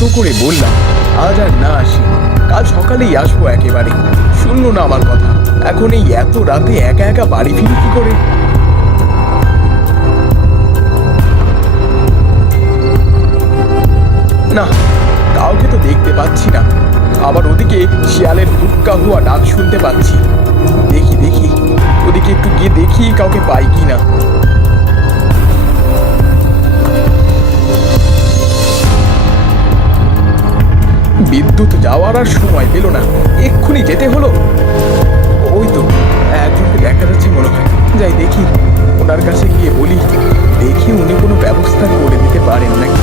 এত করে বললাম, আজ আর না আসি। কাল সকালেই আসব একেবারে। শুনল না আমার কথা। এখন এই এত রাতে একা একা বাড়ি ফিরি কি করে? না, কাউকে তো দেখতে পাচ্ছি না। আবার ওদিকে শিয়ালের হুক্কা হুয়া ডাক শুনতে পাচ্ছি। দেখি দেখি। ওদিকে একটু গিয়ে দেখি কাউকে পাই কি না। বিদ্যুৎ যাওয়ার আর সময় পেল না। এক্ষুনি যেতে হলো। ওই তো একজনকে দেখা যাচ্ছে মনে হয়। যাই দেখি, ওনার কাছে গিয়ে বলি, দেখি উনি কোনো ব্যবস্থা করে দিতে পারেন নাকি?